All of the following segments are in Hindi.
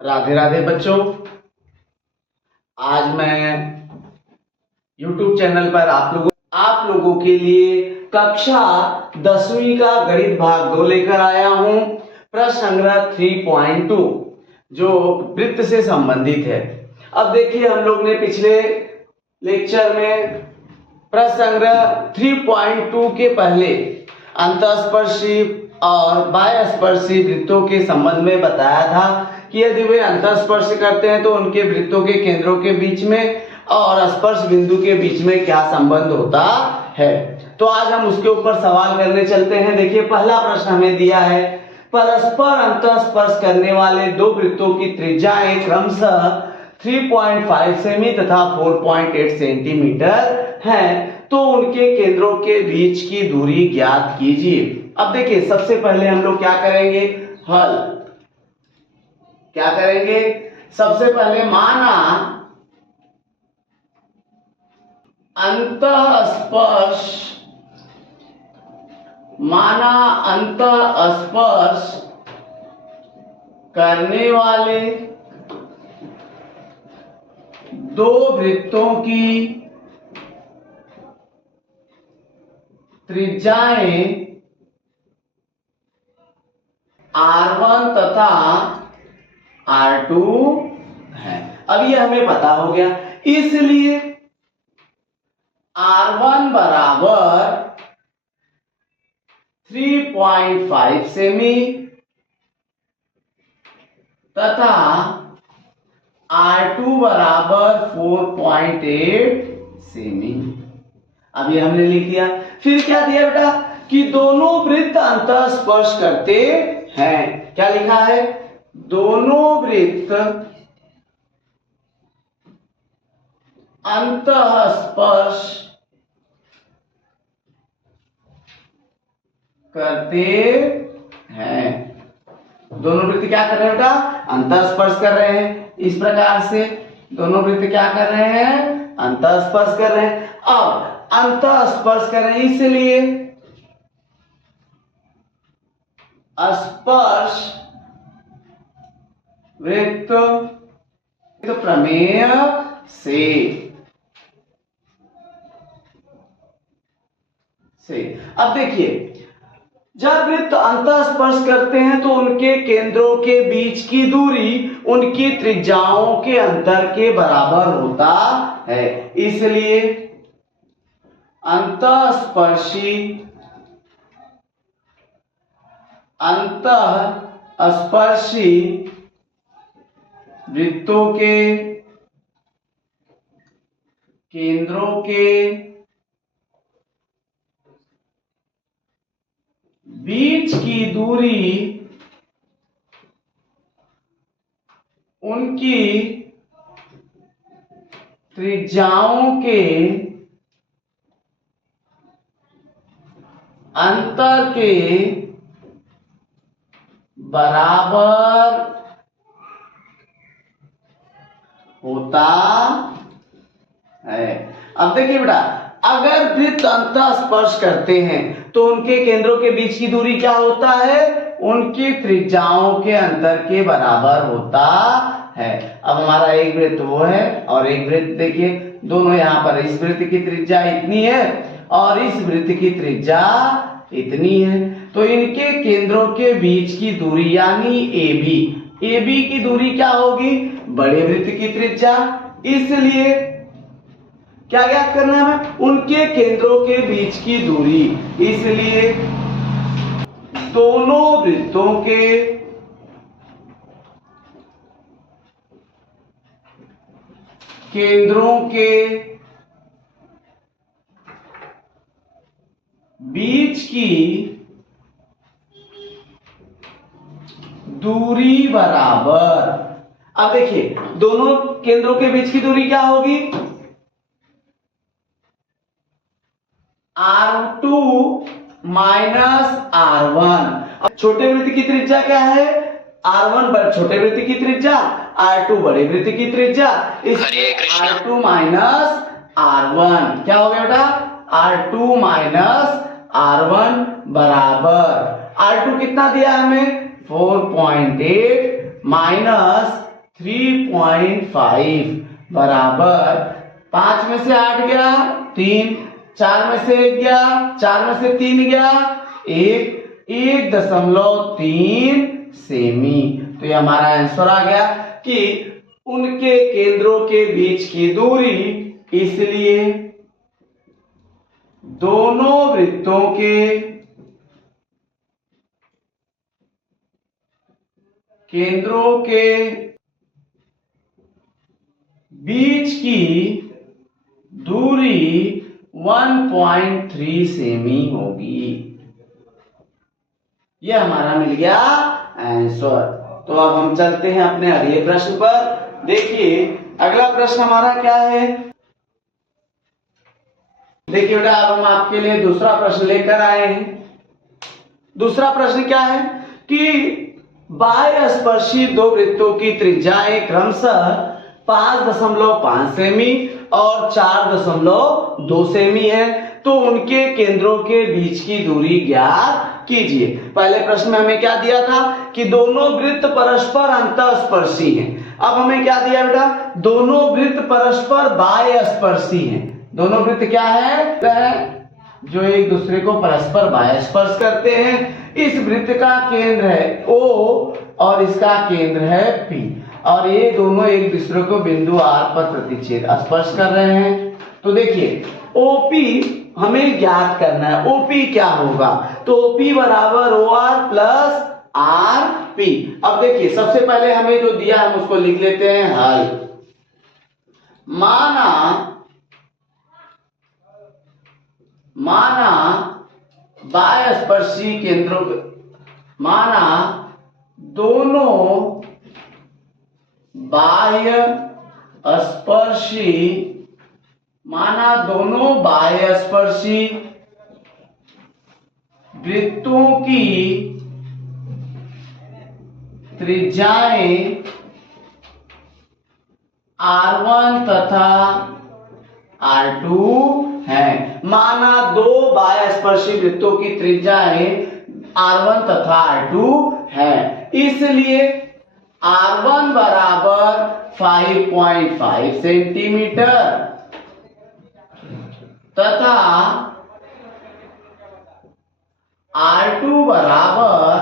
राधे राधे बच्चों। आज मैं YouTube चैनल पर आप लोगों के लिए कक्षा 10वीं का गणित भाग 2 लेकर आया हूं। प्रश्न संग्रह 3.2 जो वृत्त से संबंधित है। अब देखिए, हम लोग ने पिछले लेक्चर में प्रश्न संग्रह 3.2 के पहले अंतःस्पर्शी और बाह्यस्पर्शी वृत्तों के संबंध में बताया था कि यदि वे अंतःस्पर्श करते हैं तो उनके वृत्तों के केंद्रों के बीच में और स्पर्श बिंदु के बीच में क्या संबंध होता है। तो आज हम उसके ऊपर सवाल करने चलते हैं। देखिए, पहला प्रश्न हमें दिया है, परस्पर अंतःस्पर्श करने वाले दो वृत्तों की त्रिज्याएं क्रमशः 3.5 सेमी तथा 4.8 सेंटीमीटर हैं, तो उनके केंद्रों के बीच की दूरी ज्ञात कीजिए। अब देखिए, सबसे पहले हम लोग क्या करेंगे, हल क्या करेंगे। सबसे पहले माना अंतःस्पर्श करने वाले दो वृत्तों की त्रिज्याएं R1 तथा R2 है। अब ये हमें पता हो गया, इसलिए R1 बराबर 3.5 सेमी तथा R2 बराबर 4.8 सेमी। अब ये हमने लिख दिया। फिर क्या दिया बेटा कि दोनों वृत्त अंतःस्पर्श करते हैं। क्या लिखा है, दोनों वृत्त अंतःस्पर्श करते हैं। दोनों वृत्त क्या कर रहे हैं बेटा, अंतःस्पर्श कर रहे हैं। इस प्रकार से दोनों वृत्त क्या कर रहे हैं, अंतःस्पर्श कर रहे हैं। अब अंतःस्पर्श कर रहे हैं, इसलिए स्पर्श वृत्त प्रमेय से अब देखिए, जब वृत्त अंतःस्पर्श करते हैं तो उनके केंद्रों के बीच की दूरी उनकी त्रिज्याओं के अंतर के बराबर होता है। इसलिए अंतःस्पर्शी वृत्तों के केंद्रों के बीच की दूरी उनकी त्रिज्याओं के अंतर के बराबर होता है। अब देखिए बेटा, अगर वृत्त अंतःस्पर्श करते हैं तो उनके केंद्रों के बीच की दूरी क्या होता है, उनकी त्रिज्याओं के अंतर के बराबर होता है। अब हमारा एक वृत्त वो है और एक वृत्त, देखिए दोनों यहां पर, इस वृत्त की त्रिज्या इतनी है और इस वृत्त की त्रिज्या इतनी है, तो इनके केंद्रों के बीच की दूरी यानी AB की दूरी क्या होगी, बड़े वृत्त की त्रिज्या। इसलिए क्या ज्ञात करना है हमें, उनके केंद्रों के बीच की दूरी। इसलिए दोनों वृत्तों के केंद्रों के बीच की दूरी बराबर, अब देखिए दोनों केंद्रों के बीच की दूरी क्या होगी, R2 माइनस R1। अब छोटे वृत्त की त्रिज्या क्या है, R1 छोटे वृत्त की त्रिज्या, R2 बड़े वृत्त की त्रिज्या, इसलिए R2 माइनस R1 क्या हो गया बेटा, R2 माइनस R1 बराबर R2 कितना दिया हमें 4.8 माइनस 3.5 बराबर 5 में से 8 गया 3, 4 में से 1 गया 4 में से 3 गया 1.3 सेमी। तो ये हमारा आंसर आ गया कि उनके केंद्रों के बीच की दूरी, इसलिए दोनों वृत्तों के केंद्रों के बीच की दूरी 1.3 सेमी होगी। यह हमारा मिल गया आंसर। तो अब हम चलते हैं अपने अगले प्रश्न पर। देखिए अगला प्रश्न हमारा क्या है। देखिए बेटा अब हम आपके लिए दूसरा प्रश्न लेकर आए हैं। दूसरा प्रश्न क्या है कि बाह्य स्पर्शी दो वृत्तों की त्रिज्याएं क्रमशः 5.5 सेमी और 4.2 सेमी है, तो उनके केंद्रों के बीच की दूरी ज्ञात कीजिए। पहले प्रश्न में हमें क्या दिया था कि दोनों वृत्त परस्पर अंतःस्पर्शी हैं। अब हमें क्या दिया बेटा, दोनों वृत्त परस्पर बाह्य स्पर्शी हैं। दोनों वृत्त क्या है, जो एक दूसरे को परस्पर बाह्य स्पर्श करते हैं। इस वृत्त का केंद्र है O और इसका केंद्र है P, और ये दोनों एक दूसरे को बिंदु R पर प्रतिच्छेद स्पर्श कर रहे हैं। तो देखिए OP हमें ज्ञात करना है। OP क्या होगा, तो OP बराबर OR प्लस RP। अब देखिए सबसे पहले हमें जो दिया हम उसको लिख लेते हैं हल। माना बाह्य स्पर्शी केंद्रों, माना दोनों बाह्य स्पर्शी वृत्तों की त्रिज्याएं R1 तथा R2 हैं। माना दो बाह्य स्पर्शी वृत्तों की त्रिज्याएं R1 तथा R2 हैं, इसलिए R1 बराबर 5.5 सेंटीमीटर तथा R2 बराबर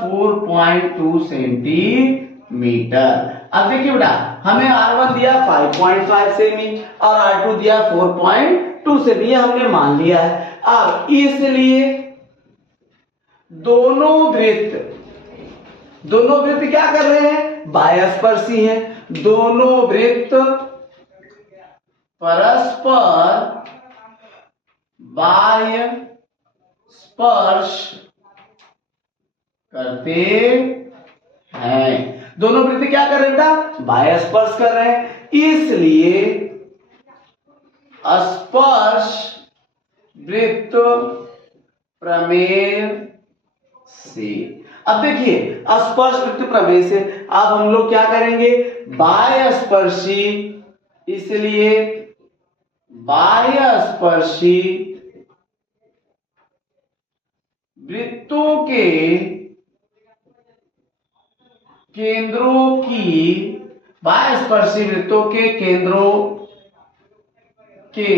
4.2 सेंटीमीटर। अब देखिए बेटा हमें R1 दिया 5.5 सेमी और R2 दिया 4.2 सेमी, हमने मान लिया है। अब इसलिए दोनों वृत्त क्या कर रहे हैं, बाह्य स्पर्शी हैं। दोनों वृत्त परस्पर बाह्य स्पर्श करते हैं। दोनों वृत्त क्या कर रहे हैं बेटा, बाह्य स्पर्श कर रहे हैं, इसलिए स्पर्श वृत्त प्रमेय से। अब देखिए स्पर्श वृत्त प्रमेय से अब हम लोग क्या करेंगे, बाह्य स्पर्शी, इसलिए बाह्य स्पर्शी वृत्तों के केंद्रों की, बाह्य स्पर्शी वृत्तों के केंद्रों के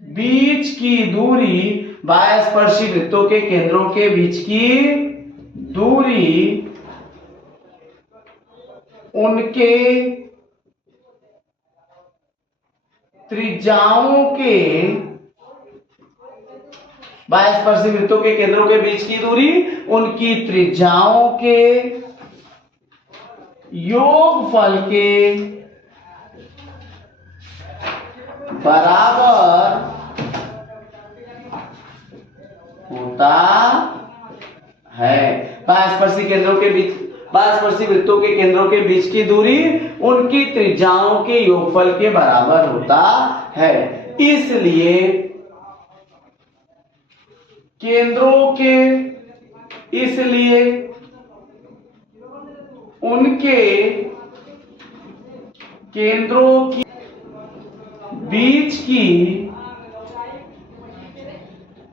बीच की दूरी, बाह्य स्पर्शी वृत्तों के केंद्रों के बीच की दूरी उनके त्रिज्याओं के, बाह्य स्पर्शी वृत्तों के केंद्रों के बीच की दूरी उनकी त्रिज्याओं के योगफल के बराबर होता है। बाह्य स्पर्शी केंद्रों के बीच, बाह्य स्पर्शी वृत्तों के केंद्रों के बीच की दूरी उनकी त्रिज्याओं के योगफल के बराबर होता है, इसलिए उनके केंद्रों की बीच की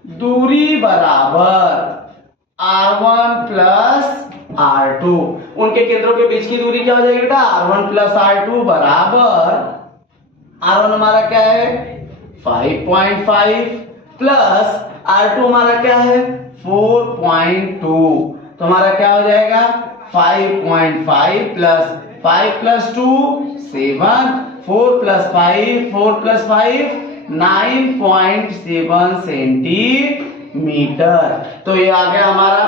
दूरी बराबर R1 प्लस R2। उनके केंद्रों के बीच की दूरी क्या हो जाएगी बेटा? R1 प्लस R2 बराबर R1 हमारा क्या है 5.5 प्लस R2 हमारा क्या है 4.2। तो हमारा क्या हो जाएगा 5.5 प्लस 5 प्लस 2 7, 4 प्लस 5 9.7 सेंटीमीटर। तो ये आ गया हमारा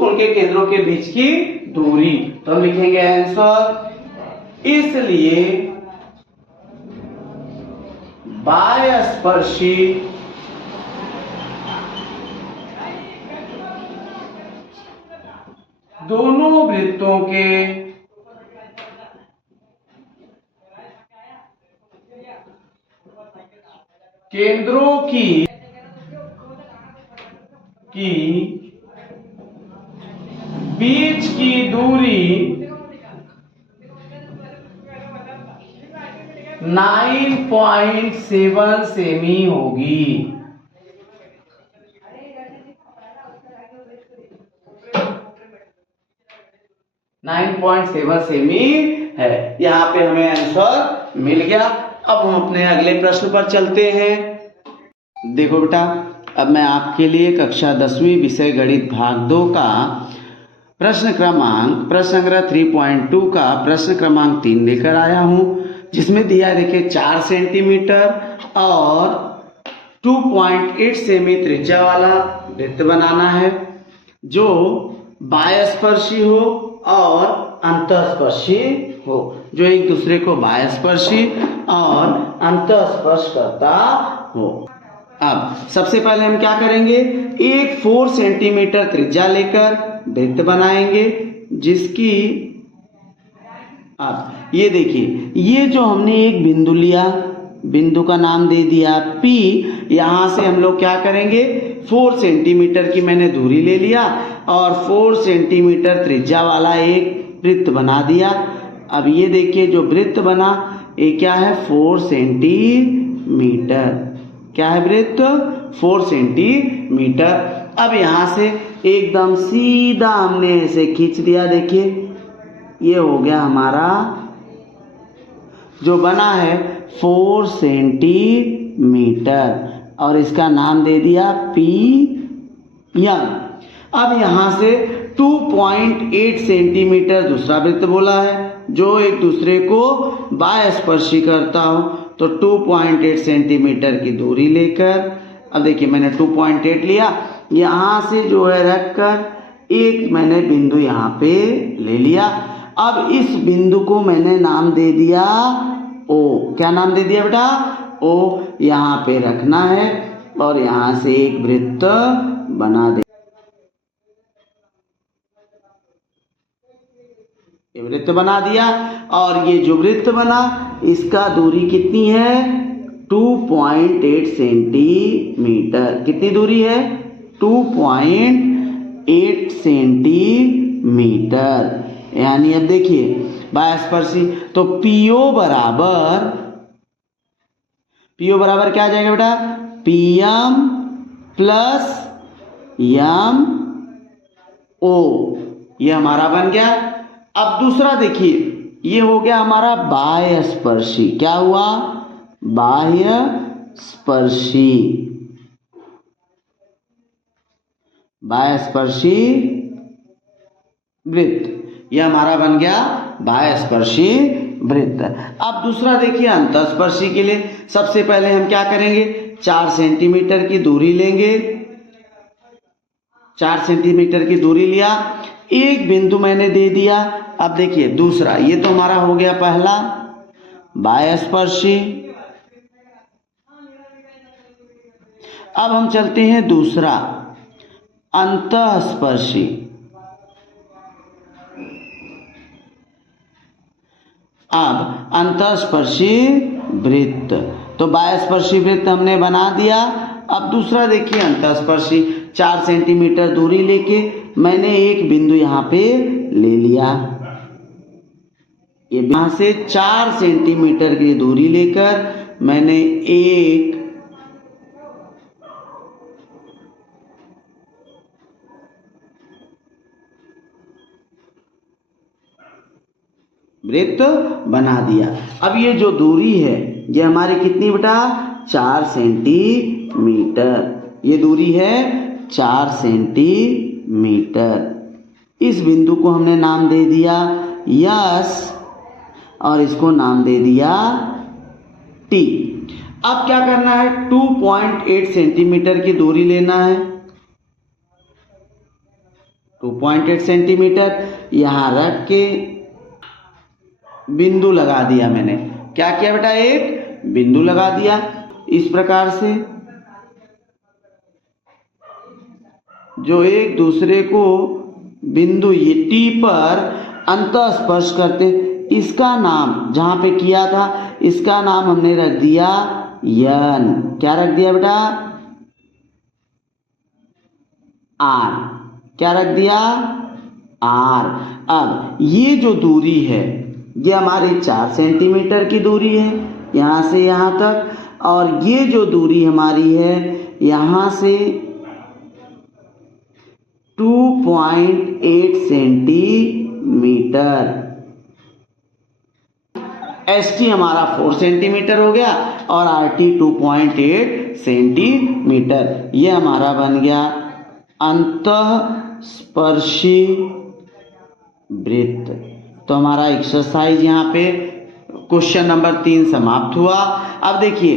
उनके केंद्रों के बीच की दूरी। तो हम लिखेंगे आंसर, इसलिए बाह्यस्पर्शी दोनों वृत्तों के केंद्रों की बीच की दूरी 9.7 सेमी होगी। 9.7 सेमी है। यहाँ पे हमें आंसर मिल गया। अब हम अपने अगले प्रश्न पर चलते हैं। देखो बेटा, अब मैं आपके लिए कक्षा 10वीं विषय गणित भाग 2 का प्रश्न संग्रह 3.2 का प्रश्न क्रमांक 3 लेकर आया हूं, जिसमें दिया है देखिए 4 सेंटीमीटर और 2.8 सेमी त्रिज्या वाला वृत्त बनाना है जो बाह्यस्पर्शी हो और अंतःस्पर्शी हो, जो एक दूसरे को बाह्यस्पर्शी और अंतःस्पर्श करता हो। अब सबसे पहले हम क्या करेंगे, एक 4 सेंटीमीटर त्रिज्या लेकर वृत्त बनाएंगे, जिसकी अब ये देखिए, ये जो हमने एक बिंदु लिया, बिंदु का नाम दे दिया P। यहां से हम लोग क्या करेंगे, 4 सेंटीमीटर की मैंने दूरी ले लिया और 4 सेंटीमीटर त्रिज्या वाला एक वृत्त बना दिया। अब ये देखिए जो वृत्त बना ये क्या है 4 सेंटीमीटर। क्या है वृत्त 4 सेंटीमीटर। अब यहां से एकदम सीधा हमने ऐसे खींच दिया। देखिए ये हो गया हमारा जो बना है 4 सेंटीमीटर और इसका नाम दे दिया P यम। अब यहां से 2.8 सेंटीमीटर दूसरा वृत्त बोला है जो एक दूसरे को बाह्यस्पर्शी करता हो। तो 2.8 सेंटीमीटर की दूरी लेकर, अब देखिए मैंने 2.8 लिया, यहां से जो है रखकर एक मैंने बिंदु यहां पे ले लिया। अब इस बिंदु को मैंने नाम दे दिया O। क्या नाम दे दिया बेटा O। यहां पे रखना है और यहां से एक वृत्त बना दे। ये वृत्त बना दिया और ये जो वृत्त बना इसका दूरी कितनी है 2.8 सेंटीमीटर। कितनी दूरी है 2.8 सेंटीमीटर। यानी अब देखिए बाह्यस्पर्शी, तो PO बराबर क्या आ जाएगा बेटा PM प्लस MO। ये हमारा बन गया। अब दूसरा देखिए, ये हो गया हमारा बाह्यस्पर्शी। क्या हुआ बाह्यस्पर्शी वृत्त। यह हमारा बन गया बाह्यस्पर्शी वृत्त। अब दूसरा देखिए अंतःस्पर्शी के लिए सबसे पहले हम क्या करेंगे, 4 सेंटीमीटर की दूरी लेंगे। 4 सेंटीमीटर की दूरी लिया, एक बिंदु मैंने दे दिया। अब देखिए दूसरा, ये तो हमारा हो गया पहला बाह्यस्पर्शी। अब हम चलते हैं दूसरा अंतःस्पर्शी। अब अंतःस्पर्शी वृत्त, तो बाह्यस्पर्शी वृत्त हमने बना दिया। अब दूसरा देखिए अंतःस्पर्शी, 4 सेंटीमीटर दूरी लेके मैंने एक बिंदु यहां पे ले लिया। ये यहां से 4 सेंटीमीटर की दूरी लेकर मैंने एक वृत्त बना दिया। अब ये जो दूरी है ये हमारी कितनी बेटा 4 सेंटीमीटर। ये दूरी है 4 सेंटीमीटर। इस बिंदु को हमने नाम दे दिया यस और इसको नाम दे दिया टी। अब क्या करना है 2.8 सेंटीमीटर की दूरी लेना है। 2.8 सेंटीमीटर यहां रख के बिंदु लगा दिया मैंने। क्या किया बेटा एक बिंदु लगा दिया इस प्रकार से जो एक दूसरे को बिंदु ये टी पर अंतःस्पर्श करते। इसका नाम जहां पे किया था इसका नाम हमने रख दिया यन। क्या रख दिया बेटा आर। क्या रख दिया आर। अब ये जो दूरी है ये हमारी 4 सेंटीमीटर की दूरी है यहां से यहां तक और ये जो दूरी हमारी है यहां से 2.8 सेंटीमीटर। एस टी हमारा 4 सेंटीमीटर हो गया और आर टी 2.8 सेंटीमीटर। ये हमारा बन गया अंतःस्पर्शी वृत्त। तो हमारा एक्सरसाइज यहाँ पे क्वेश्चन नंबर 3 समाप्त हुआ। अब देखिए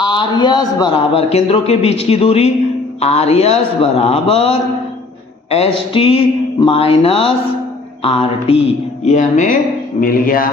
आर एस बराबर केंद्रों के बीच की दूरी आर एस बराबर S T minus R T ये हमें मिल गया।